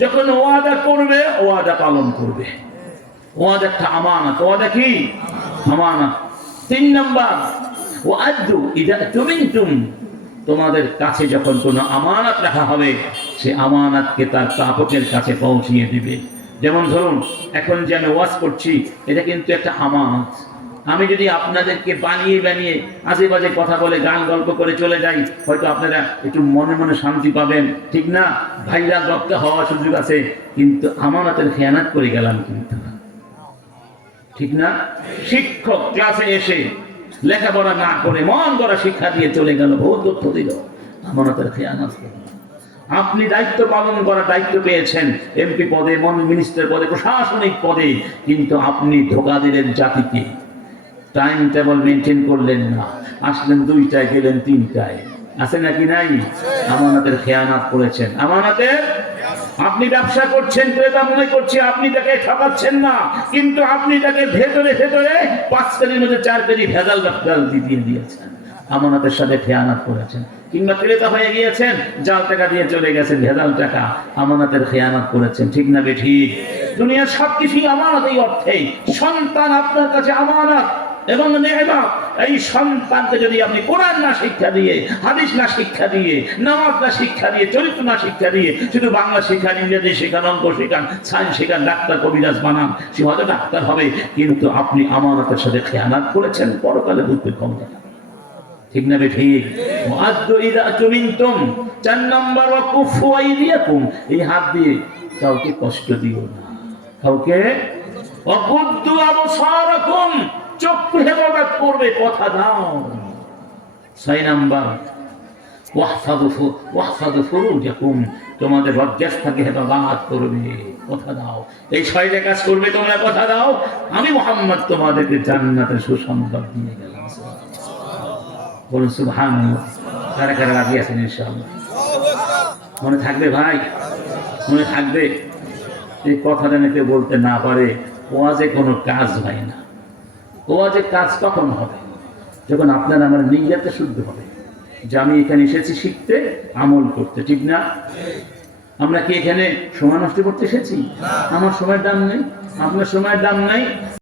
যখন ওয়াদা করবে ওয়াদা পালন করবে। ওয়াদা একটা আমানত। ওয়াদা কি? আমানত। 3 নাম্বার, ওয়াদু ইযা তুমিনতুম, তোমাদের কাছে যখন কোনো আমানত রাখা হবে সে আমানতকে তার প্রাপকের কাছে পৌঁছিয়ে দিবে। যেমন ধরুন এখন যে আমি ওয়াজ করছি এটা কিন্তু একটা আমানত। আমি যদি আপনাদেরকে বানিয়ে বানিয়ে আজে বাজে কথা বলে গান গল্প করে চলে যাই, হয়তো আপনারা একটু মনে মনে শান্তি পাবেন, ঠিক না? ভাইরাল রক্ত হওয়ার সুযোগ আছে, কিন্তু আমানতের খেয়ানত করে গেলাম কিন্তু, ঠিক না? শিক্ষক ক্লাসে এসে লেখাপড়া না করে মন করা শিক্ষা দিয়ে চলে গেল, বহুত তথ্য দিল, আমানতের খেয়ানত করল। আপনি দায়িত্ব পালন করার দায়িত্ব পেয়েছেন, এমপি পদে, মিনিস্টার পদে, প্রশাসনিক পদে, কিন্তু আপনি ধোঁকা দিলেন জাতিকে। টাইম টেবল মেনটেন করলেন না, আসলেন 2টায় গেলেন 3টায়, আছে নাকি নাই? আমানতের খেয়ানত করেছেন। আমানতের, আপনি ব্যবসা করছেন, ক্রেতা মনে করছে আপনি তাকে ঠকাচ্ছেন না, কিন্তু আপনি তাকে ভেতরে ভেতরে 5 কেজির মধ্যে 4 কেজি ভেজাল দিয়ে দিয়েছেন। আমানতের সাথে খেয়ানত করেছেন। কিংবা ক্রেতা হয়ে গিয়েছেন, জাল টাকা দিয়ে চলে গেছেন, ভেজাল টাকা, আমানতের খেয়ানত করেছেন, ঠিক না বেঠিক? দুনিয়ার সবকিছুই আমানত। এই অর্থেই সন্তান আপনার কাছে আমানত এবং নেয়ামত। এই সন্তানকে যদি আপনি কোরআন না শিক্ষা দিয়ে, হাদিস না শিক্ষা দিয়ে, নামাজ না শিক্ষা দিয়ে, চরিত্র না শিক্ষা দিয়ে, শুধু বাংলা শিখান, ইংরেজি শিখান, অঙ্ক শিখান, সায়েন্স শিখান, ডাক্তার কবিরাজ বানান, সে হয়তো ডাক্তার হবে, কিন্তু আপনি আমানতের সাথে খেয়ানত করেছেন, পরকালে বুঝবে ক্ষমতা, ঠিক না ঠিক? মুআদ্দু ইযা তুমিনতুম। 4 নম্বর, ওয়াকুফু আইদিয়াকুম, এই হাত দিয়ে কাউকে কষ্ট দিও না, কাউকে। ওয়াকুদ্দু আবসারাকুম, চক্ষু হেফাজত করবে, কথা দাও। 6 নাম্বার, ওয়াহফাযু ফুরুজাকুম, তোমাদের লজ্জাস্থাকে হেফাজত করবে, কথা দাও। এই 6টা কাজ করবে তোমরা, কথা দাও, আমি মুহাম্মদ তোমাদেরকে জান্নাতের সুসংবাদ দিয়ে গেলাম। বলুন সুবহানাল্লাহ। কারা কারা রাজি আছেন ইনশাআল্লাহ? মনে থাকবে ভাই, মনে থাকবে? এই কথাটা নাকি বলতে না পারে, ওয়াজে কোনো কাজ হয় না। ওয়াজে কাজ কখন হবে? যখন আপনার আমার নিয়তে শুদ্ধ হবে যে আমি এখানে এসেছি শিখতে, আমল করতে, ঠিক না? আমরা কি এখানে সময় নষ্ট করতে এসেছি? আমার সময়ের দাম নেই, আপনার সময়ের দাম নাই।